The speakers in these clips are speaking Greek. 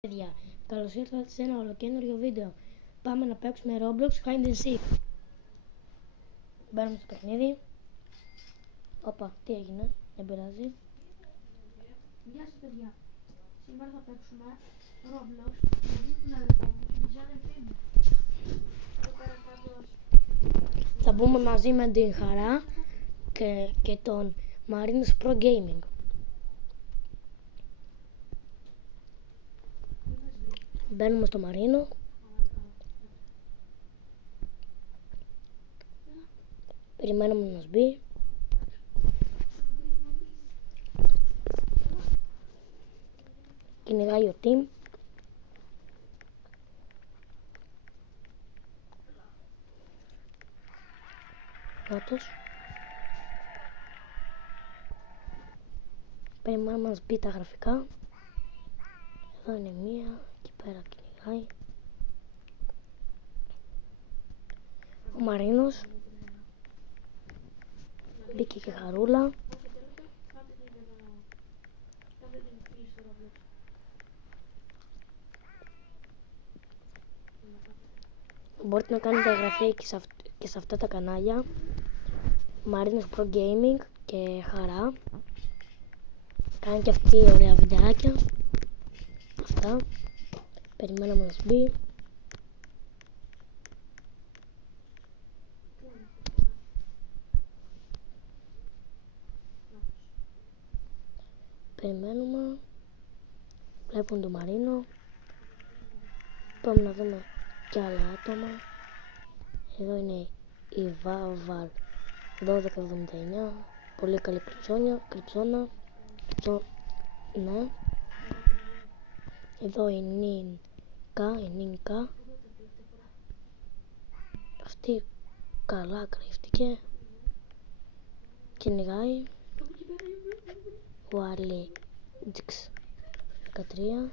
Παιδιά, καλώς ήρθατε σε ένα ολοκένουργιο βίντεο. Πάμε να παίξουμε Roblox Hide and Seek. Μπαίνουμε στο παιχνίδι. Όπα, τι έγινε, δεν πειράζει. Γεια σας παιδιά, σήμερα θα παίξουμε Roblox μαζί με τον αδερφό μου και την αδερφή μου. Εδώ πέρα κάποιος... Θα μπούμε μαζί με την Χαρά και τον Marines Pro Gaming. Μπαίνουμε στο Μαρίνο. Περιμένουμε να μας μπει. Κυνηγάει ο team. Νάτος. Περιμένουμε να μας μπει τα γραφικά. Εδώ είναι μία, εκεί πέρα κυνηγάει. Ο Μαρίνος. Μπήκε και Χαρούλα. Μπορείτε να κάνετε εγγραφή και σε αυτά τα κανάλια. Marines Pro Gaming και Χαρά. Κάνει και αυτή ωραία βιντεάκια. Αυτά. Περιμέναμε να μπει. Περιμένουμε. Βλέπουν το Μαρίνο. Πάμε να δούμε και άλλα άτομα. Εδώ είναι η Βάβαλ 1279. Πολύ καλή κρυψώνα. Ναι. Εδώ η Νίνκα. Αυτή καλά κρύφτηκε. Κυνηγάει. Ο Άλλη 13.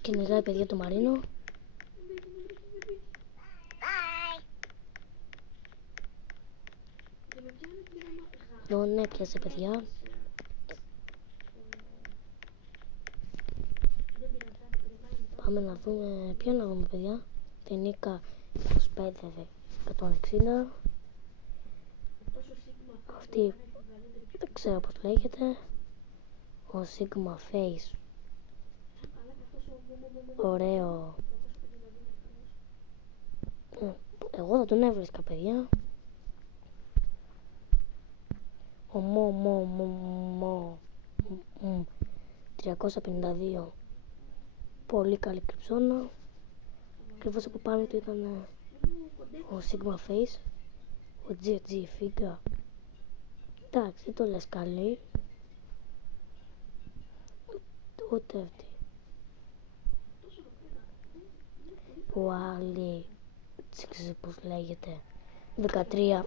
Κυνηγάει παιδιά το Μαρίνο. Τον έπιασε παιδιά. Πάμε να δούμε, ποιο να δούμε παιδιά. Την Νίκα 25-160. Αυτή δεν ξέρω πως λέγεται. Ο Sigma Face. Ωραίο. Εγώ θα τον έβρισκα παιδιά. Ο Μο 352. Πολύ καλή κρυψώνα. Ακριβώς από πάνω του ήταν ο Sigma Face. Ο GG Figure. Εντάξει, δεν το λες καλή. Ούτε αυτή. Ο Άλλη, δεν ξέρω πως λέγεται, 13.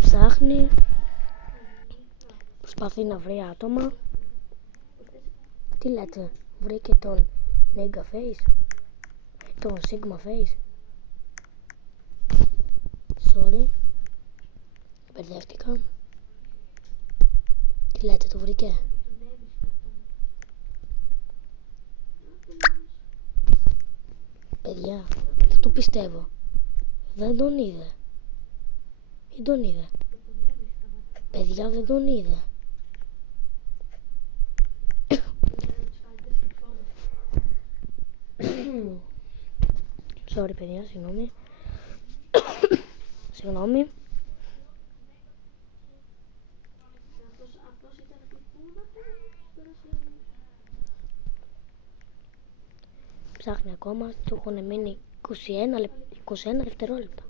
Ψάχνει. Προσπαθεί να βρει άτομα. Τι λέτε, βρήκε τον Nega Face, τον Sigma Face. Sorry, μπερδεύτηκα. Τι λέτε, το βρήκε? Παιδιά, δεν το πιστεύω. Δεν τον είδε. Ή τον είδε? Παιδιά, δεν τον είδε. Sorry παιδιά, συγγνώμη. Συγγνώμη. Ψάχνει ακόμα, του έχουν μείνει 21 δευτερόλεπτα.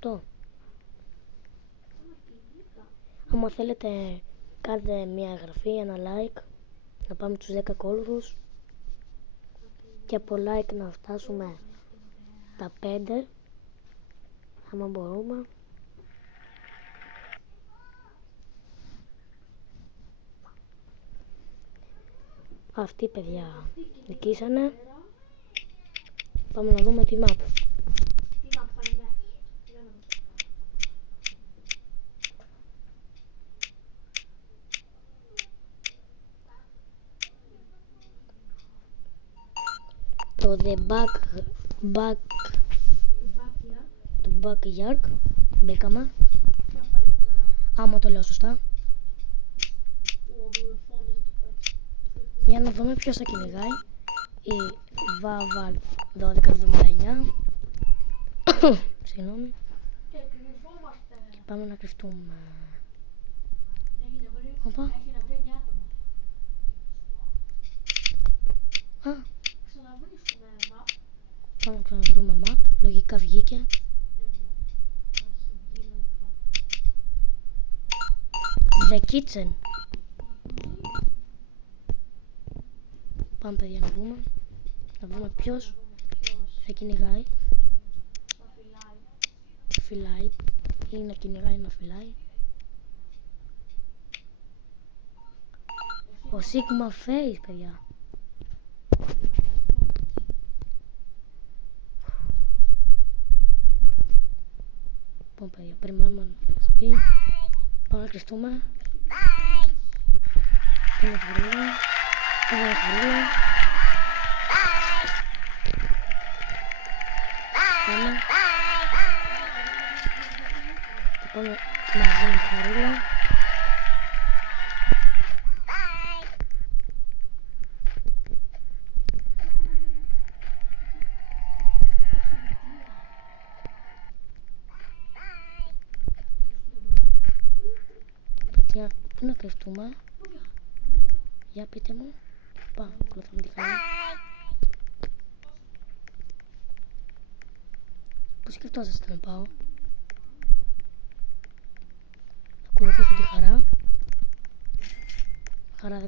18. Άμα θέλετε κάντε μια εγγραφή, ένα like, να πάμε τους 10 ακόλουθους και από like να φτάσουμε τα 5, άμα μπορούμε. Αυτοί παιδιά νικήσανε. Πάμε να δούμε τη map. το το Backyard. Μπήκαμε. Άμα το λέω σωστά. Για να δούμε ποιος θα κυνηγάει. Η Vaval 1279. Συγγνώμη. Και πάμε να κρυφτούμε. Οπα. Πάμε να ξαναβρούμε map. Λογικά βγήκε. The Kitchen. Πάμε παιδιά να δούμε. Να δούμε ποιος θα κυνηγάει. Φυλάει. Ή να κυνηγάει να φυλάει. Ο Sigma Face παιδιά. Λοιπόν παιδιά, περιμένουμε να μας πει. Πάμε να κρυφτούμε. Πάμε γρήγορα. Πάμε γρήγορα. Πάμε. Και πάμε μαζί με χαρούλα. Παιδιά, πού να κρυφτούμε? Για πείτε μου. Πάμε, ακολουθούμε τη χαρά. Πού σκεφτόσαστε να πάω? Ακολουθήσω τη χαρά. Χαρά 1566.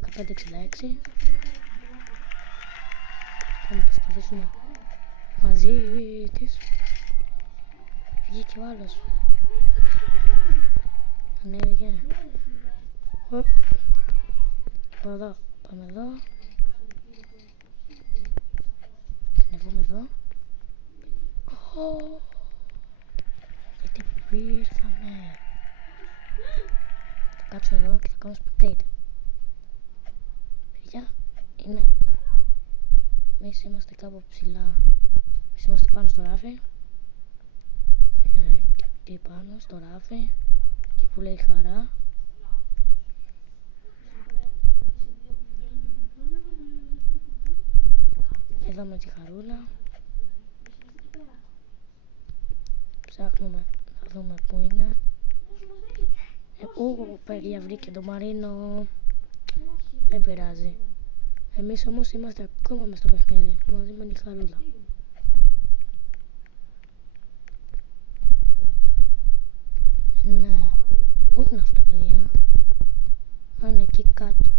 Πάμε να προσπαθήσουμε μαζί της. Βγήκε ο άλλος. Ανέβηκε. Πάμε εδώ. Πάμε εδώ. Ανεβούμε εδώ. Γιατί ήρθαμε. Θα κάτσω εδώ και θα κάνω spectate. Παιδιά, είναι... Εμείς είμαστε κάπου ψηλά. Εμείς είμαστε πάνω στο ράφι. Και πάνω στο ράφι. Εκεί που λέει χαρά. Εδώ με τη χαρούλα. Ψάχνουμε, θα δούμε πού είναι. Παιδιά, βρήκε το Μαρίνο. Δεν πειράζει. Εμείς όμως είμαστε ακόμα μες στο παιχνίδι. Μαζί με τη χαρούλα. Ναι. Πού είναι αυτό παιδιά? Α, είναι εκεί κάτω.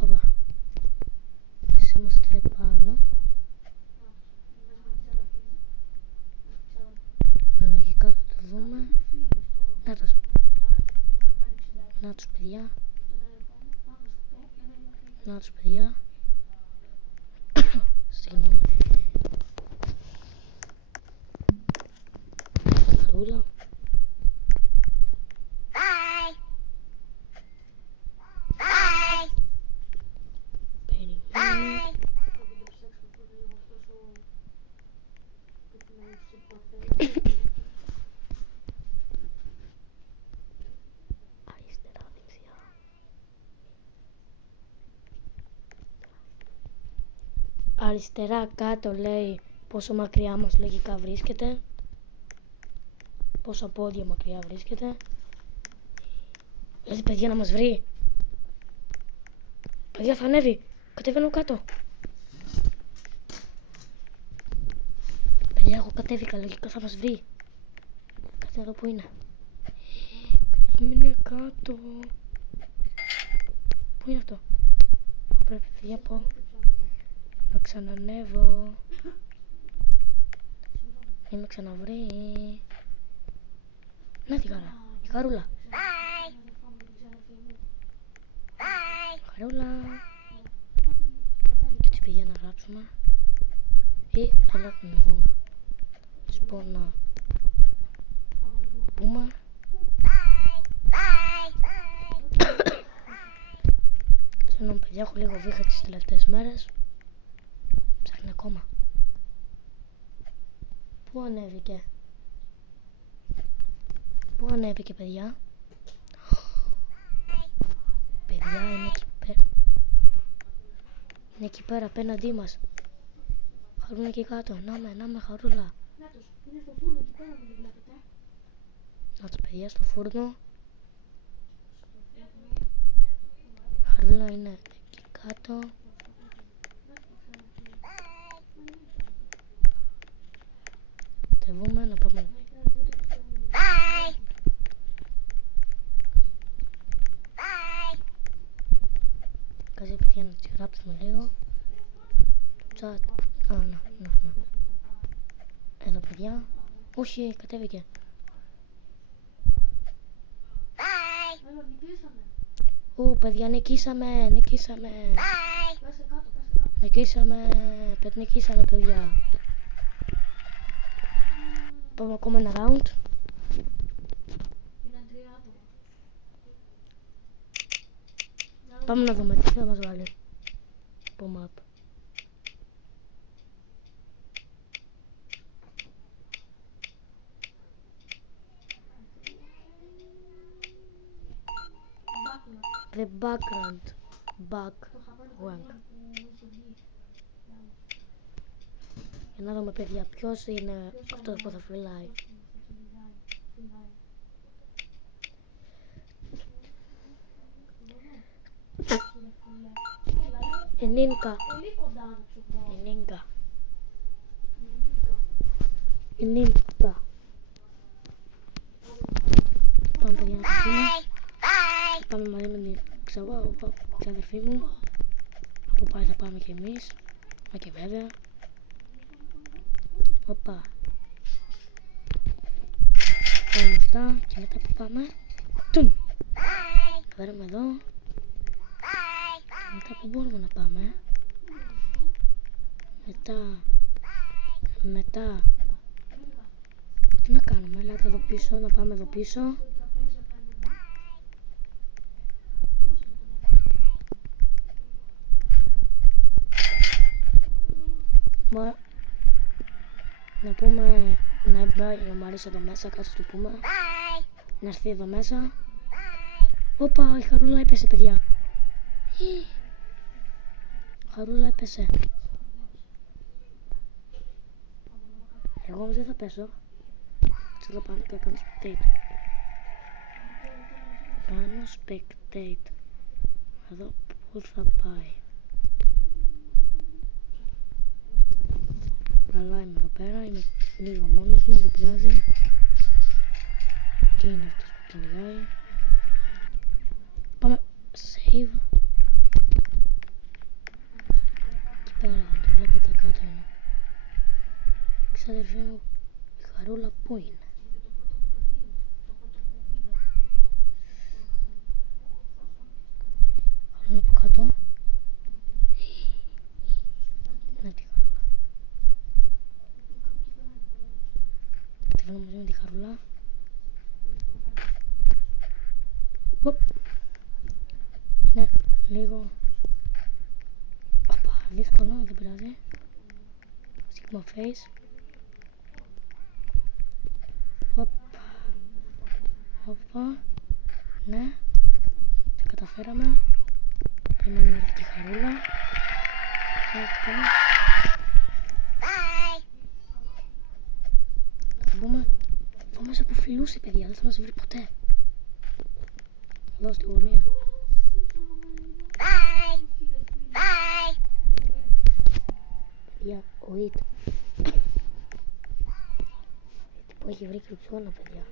Ωπα. Εμείς είμαστε πάνω. Λογικά θα το δούμε. Να τους παιδιά. Να τους παιδιά. Συγγνώμη. Χαρούλα. Περιμένουμε. Αριστερά, δεξιά. Αριστερά κάτω λέει πόσο μακριά μας λογικά βρίσκεται. Πόσα πόδια μακριά βρίσκεται. Δηλαδή παιδιά να μας βρει. Παιδιά θα ανέβει. Κατεβαίνω κάτω. Παιδιά έχω κατέβηκα. Λογικά θα μας βρει. Κάτσε εδώ που είναι. Είναι κάτω. Πού είναι αυτό? Εγώ πρέπει παιδιά πω να ξανανεύω. Μην με ξαναβρει. Να τη χαρά. Η χαρούλα. Χαρούλα. Και έτσι παιδιά να γράψουμε. Ή αλλά να δούμε. Τους πω να πούμε. Συγγνώμη παιδιά, έχω λίγο βήχα τις τελευταίες μέρες. Είναι ακόμα. Πού ανέβηκε? Πού ανέβηκε, παιδιά? Παιδιά, είναι εκεί πέρα. Είναι εκεί πέρα, απέναντί μας. Χαρούλα εκεί κάτω. Να με Χαρούλα. Νάτος, είναι στο φούρνο εκεί πέρα που δεν βλέπετε. Να τους παιδιά στο φούρνο. Χαρούλα είναι εκεί κάτω. Τρεβούμε να πάμε. Κάτσε παιδιά να τις γράψουμε λίγο. Chat. Να. Εδώ παιδιά. Όχι, κατέβηκε. Έλα, νικήσαμε. Παιδιά, νικήσαμε. Πέσε κάτω. Νικήσαμε, παιδιά. Πάμε ακόμα ένα round. Είναι 3 άτομα. Πάμε να δούμε τι θα μας βάλει. Από map. The background. Background. Για να δούμε παιδιά ποιος είναι αυτός που θα φυλάει. Ενίνκα. Πολύ κοντά να σου πω. Ενίνκα. Πάμε παιδιά να πιστούμε. Πάμε μαζί με την ξαδερφή μου. Από πάει θα πάμε κι εμείς. Μα και βέβαια. Οπα. Πάμε αυτά και μετά που πάμε. Τουμ. Θα φέρουμε εδώ. Και μετά που μπορούμε να πάμε. Μετά. Τι να κάνουμε, ελάτε εδώ πίσω, να πάμε εδώ πίσω. Να πούμε να μπει ο Μαρίς εδώ μέσα, κάτσε του πούμε. Να έρθει εδώ μέσα. Όπα, η Χαρούλα έπεσε παιδιά. Χαρούλα έπεσε. Εγώ όμως δεν θα πέσω. Θα πάνω και κάνω spectate. Κάνω spectate. Εδώ πού θα πάει. Αλλά είμαι εδώ πέρα, είμαι λίγο μόνος μου, δεν πειράζει. Και είναι αυτός που κυνηγάει. Πάμε, save. Εκεί πέρα, αν το βλέπετε κάτω είναι. Ξαδερφή μου, η Χαρούλα πού είναι? Χαρούλα από κάτω. Να τη Χαρούλα. Κατεβαίνω μαζί με τη Χαρούλα. Είναι λίγο δύσκολο, δεν πειράζει. Sigma face. Όπα. Ναι. Τα καταφέραμε. Περιμένουμε να έρθει και η Χαρούλα. Θα μπούμε μέσα από φιλούς, παιδιά, δεν θα μας βρει ποτέ. Εδώ στη γωνία. Παιδιά, ο Ιτ που έχει βρει κρυψώνα, παιδιά.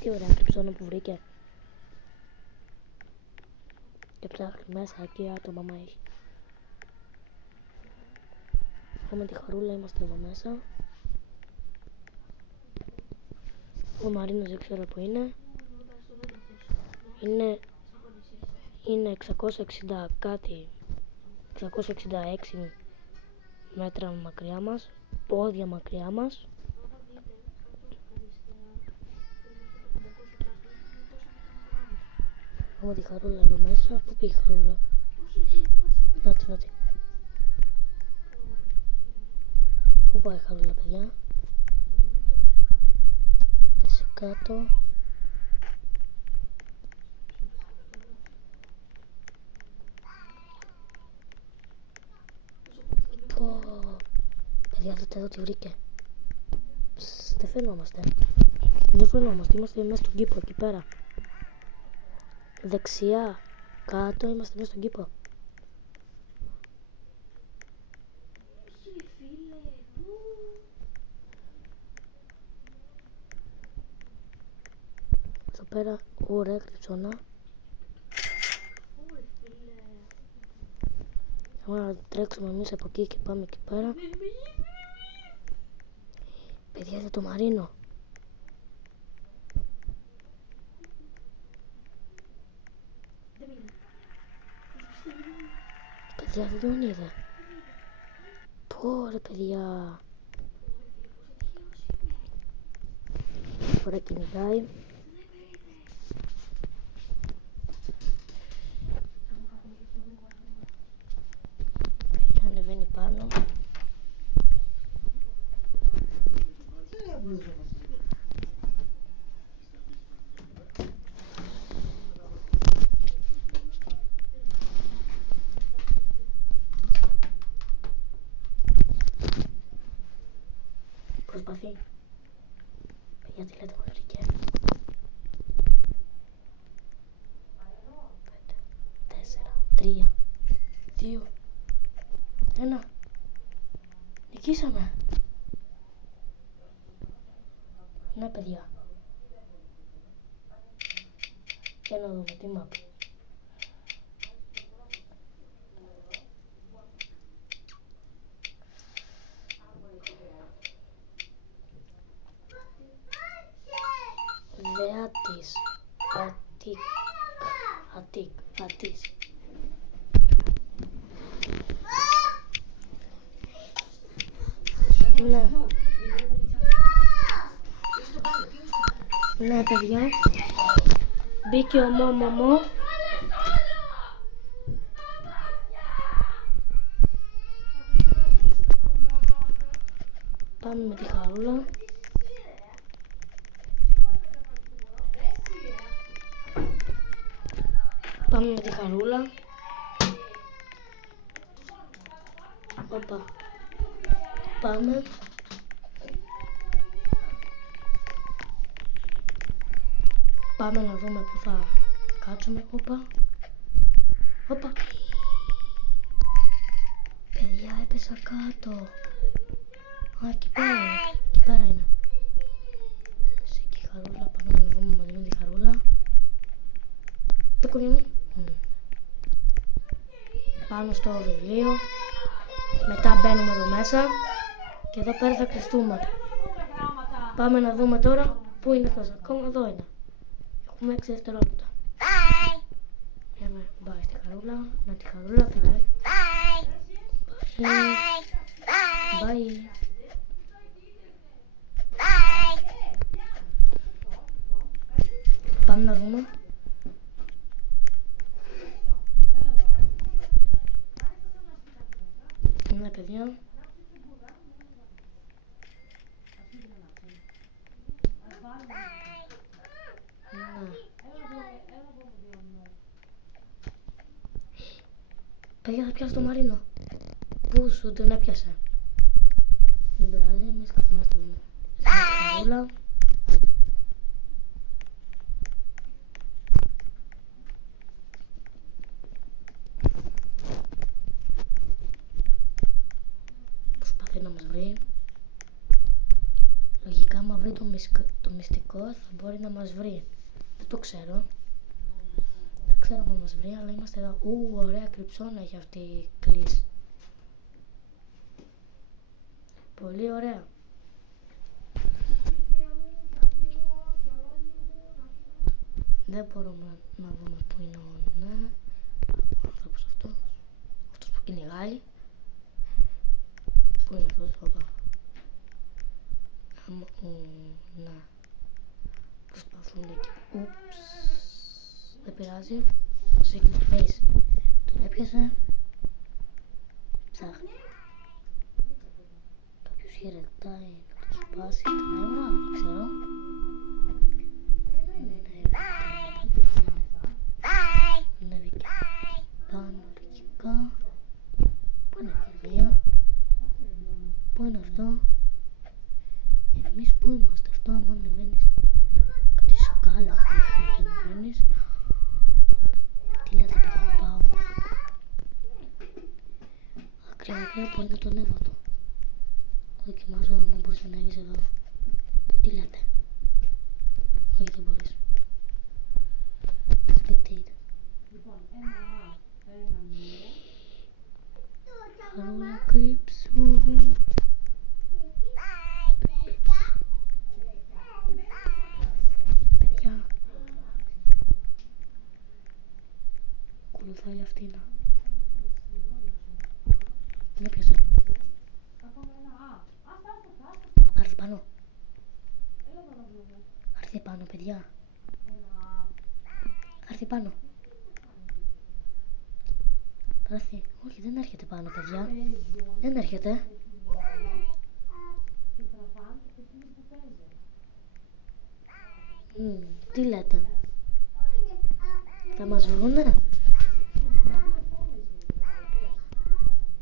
Τι ωραία κρυψώνα που βρήκε. Και ψάχνει μέσα εκεί άτομα μα έχει. Εγώ με τη Χαρούλα είμαστε εδώ μέσα. Ο Μαρίνος δεν ξέρω που είναι. Είναι 660 κάτι, 666 μέτρα μακριά μας, πόδια μακριά μας. Έχουμε τη Χαρούλα εδώ μέσα. Πού πήγε η Χαρούλα? Νάτι. Πού πάει η Χαρούλα, παιδιά? Πέσε κάτω. Πω. Παιδιά, δείτε εδώ τι βρήκε. Δεν φαινόμαστε. Είμαστε μέσα στον κήπο εκεί πέρα. Δεξιά, κάτω, είμαστε μέσα στον κήπο. Εδώ πέρα, ωραία κρυψώνα. Έχουμε να τρέξουμε εμείς από εκεί και πάμε εκεί πέρα. Παιδιά, είδε το Μαρίνο. Παιδιά, δεν τον είδε. Πω ρε παιδιά. Τώρα κυνηγάει. Ανεβαίνει πάνω. Προσπαθεί. Παιδιά, τι λέτε μας βρήκε? 5, 4, 3, 2, 1. Νικήσαμε. Ναι, παιδιά. Για να δούμε τι map. Δεάτης. Αττής. Ναι. Ναι, παιδιά. Μπήκε ο Μόμομο. Πάμε με τη Χαρούλα. Όπα. Πάμε. Πάμε να δούμε που θα κάτσουμε. Όπα. Παιδιά, έπεσα κάτω. Α, εκεί πέρα είναι. Σε εκεί η Χαρούλα. Πάμε να δούμε μαζί με τη Χαρούλα. Το κουνί μου. Πάνω στο βιβλίο. Μετά μπαίνουμε εδώ μέσα. Και εδώ πέρα θα κλειστούμε. Πάμε να δούμε τώρα πού είναι αυτό. Ακόμα εδώ είναι. Έχουμε 6 δευτερόλεπτα. Bye στη Χαρούλα. Να τη Χαρούλα πειράει. Bye. Πάμε να δούμε. Ναι, παιδιά. Ναι. Παιδιά, θα πιάσω το Μαρίνο. Πού σου τον έπιασε? Δεν πειράζει, εμείς καθόμαστε εδώ. Χαρούλα. Προσπαθεί να μας βρει. Λογικά, άμα βρει το μυστικό, θα μπορεί να μας βρει. Δεν το ξέρω. Δεν ξέρω αν μας βρει, αλλά είμαστε εδώ. Ωραία κρυψώνα έχει αυτή η κλίση. Πολύ ωραία. Δεν μπορούμε να δούμε πού είναι ο άνθρωπος αυτός. Αυτός που κυνηγάει. Πού είναι αυτός, όπα. Ναι. Προσπαθούν εκεί. Δεν πειράζει. Ο Sigma Face τον έπιασε. Ψάχνει. Κάποιος χαιρετάει να του σπάσει τα νεύρα, δεν ξέρω. Ανέβηκε πάνω λογικά. Πού είναι αυτή η παιδιά? Πού είναι αυτό? Εμείς πού είμαστε? Αυτό άμα ανεβαίνεις κάτι σκάλα δείχνει ότι ανεβαίνεις. Τι λέτε παιδιά να πάω? Ακραία που είναι το νεύρο του. Δοκιμάζω άμα μπορείς να ανέβεις εδώ. Τι λέτε? Όχι, δεν μπορείς. Spectate. Χαρούλα κρύψου. Παιδιά. Ακολουθάει αυτή να. Με πιάσε. Άρθε πάνω. Άρθε πάνω παιδιά. Άρθε πάνω. Άρθε. Όχι, δεν έρχεται πάνω παιδιά. Δεν έρχεται. Τι λέτε? Θα μας βρούνε?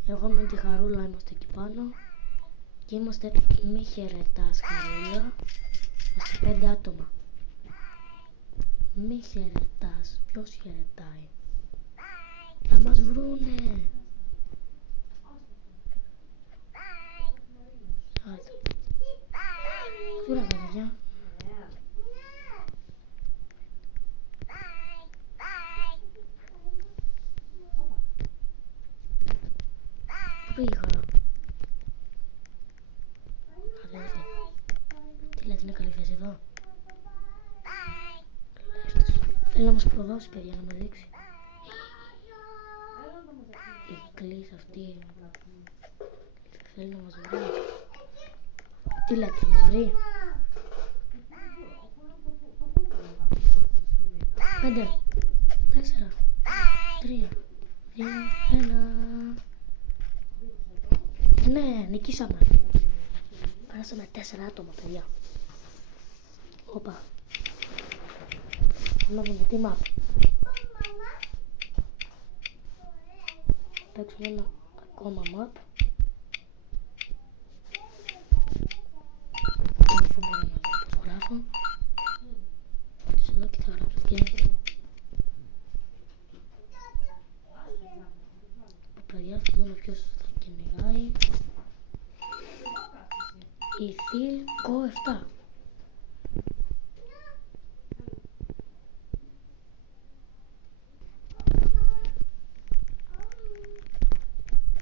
Εγώ με τη Χαρούλα είμαστε εκεί πάνω. Και είμαστε μη χαιρετάς Χαρούλα. Είμαστε 5 άτομα. Μη χαιρετάς. Ποιος χαιρετάει? Θα μας βρούνε. Κούραβε παιδιά. Πού πήγε η Χαρά? Τι λέτε, είναι καλή θέση εδώ? Θέλει να μας προδώσει παιδιά, να μας δείξει. Η κλής αυτή θέλει να μας βρει. Τι λέτε, θα μας βρει? 5, 4, 3, 2, 1. Ναι, νικήσαμε. Πέρασαμε 4 άτομα παιδιά. Όπα. Να δούμε τι map. Παίξουμε ένα ακόμα map. Δεν μπορώ να δω πώς γράφω. Σε εδώ και θα γράψω και παιδιά, θα δούμε ποιος θα κυνηγάει. Η Θήλκο 7.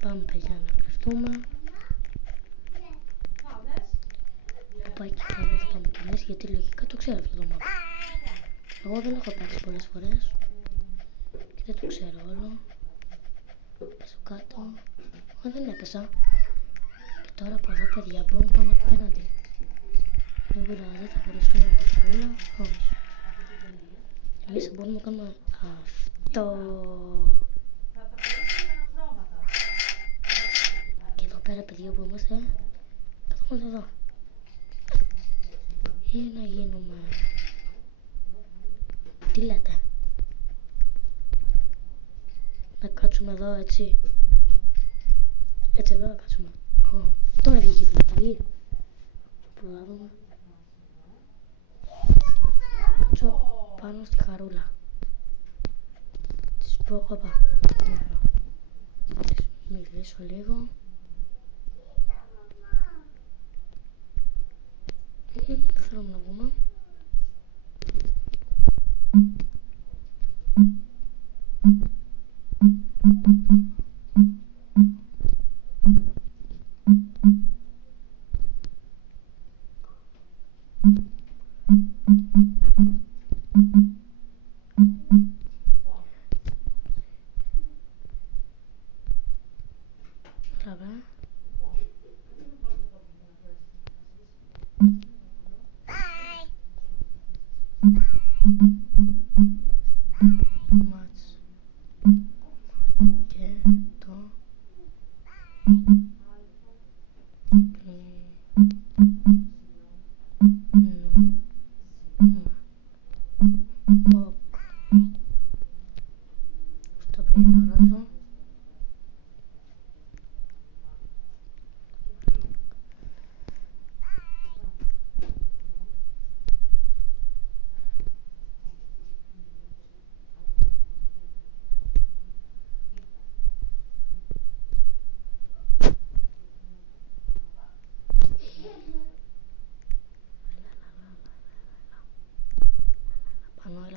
Πάμε παιδιά να κρυφτούμε. Πάει και καλά θα πάμε κι εμείς, γιατί λογικά το ξέρω αυτό το map. Εγώ δεν έχω παίξει πολλές φορές και δεν το ξέρω όλο. Πέσω κάτω. Δεν έπεσα. Και τώρα από εδώ παιδιά μπορούμε να πάμε απέναντι. Δεν πειράζει, θα χωριστούμε με τη Χαρούλα. Όχι. Εμείς μπορούμε να κάνουμε αυτό. Και εδώ πέρα παιδιά που είμαστε, καθόμαστε εδώ. Ή να γίνουμε... Τι λέτε? Να κάτσουμε εδώ έτσι. Έτσι εδώ να κάτσουμε. Τώρα βγήκε η διαλογή. Προλάβουμε. Κάτσω πάνω στη Χαρούλα. Της πω, όπα. Της μιλήσω λίγο. Δεν θέλουμε να βγούμε.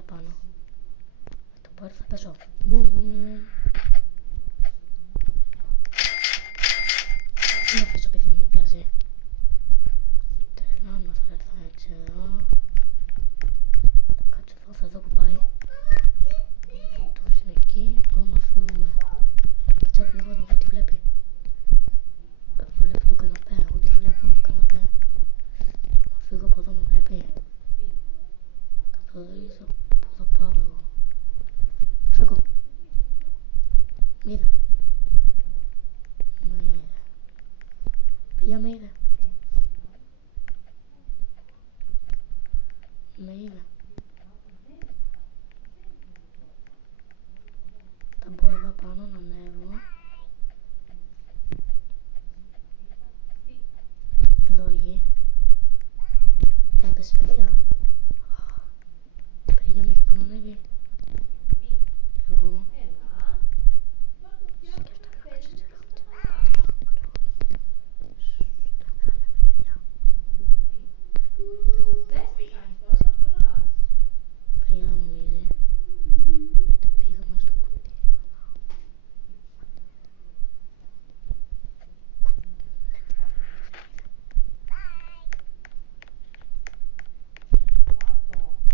πάνω. Το μπορεί θα πέσω. Μπουμ. Δεν αφήσω παιδί να με πιάσει. Τελάνα θα έρθω έτσι εδώ. Κάτσε εδώ, θα δω που πάει. Αυτός είναι εκεί, μπορούμε να φύγουμε. Κάτσε λίγο να δω τι βλέπει. Βλέπει το καναπέ, εγώ τι βλέπω, καναπέ. Να φύγω από εδώ, με βλέπει. Καθορίζω που θα πάω εγώ. Φύγω. Μ' είδε. Με είδε. Παιδιά, με είδε. Με είδε. Θα μπω εδώ πάνω να ανέβω. Εδώ οργή. Τα έπεσε παιδιά. Παιδιά με έχει πανανέβει. Εγώ. Παιδιά νομίζει ότι πήγαμε στο κουτί.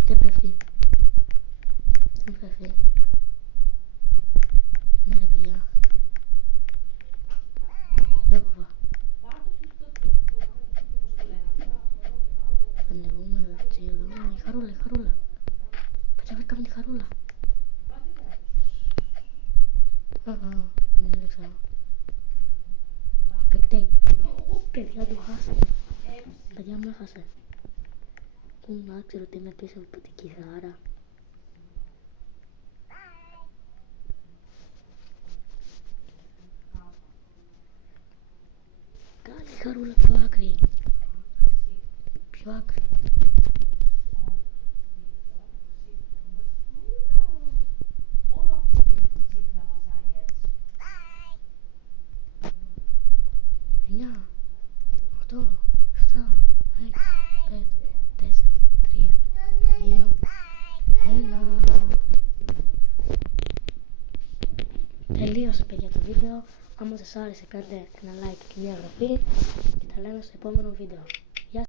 Δεν πέφτει. Δεν πέφτει. Ναι ρε παιδιά. Δεν κοβά. Θα ανεβούμε έτσι εδώ. Η χαρούλα, η χαρούλα. Παιδιά βρήκαμε τη χαρούλα. Δεν έλεξα. Spectate. Παιδιά το χάσα. Παιδιά μου έχασε. Πού να ξέρω ότι είναι πίσω από την κιθάρα. Κάνε χαρούλα πιο άκρη. Πιο άκρη. Εννιά, 8, 7, 6, 5, 4, 3, 2, 1. Τελείωσε παιδιά το βίντεο. Άμα σας άρεσε κάντε ένα like και μια εγγραφή και τα λέμε στο επόμενο βίντεο. Γεια σας.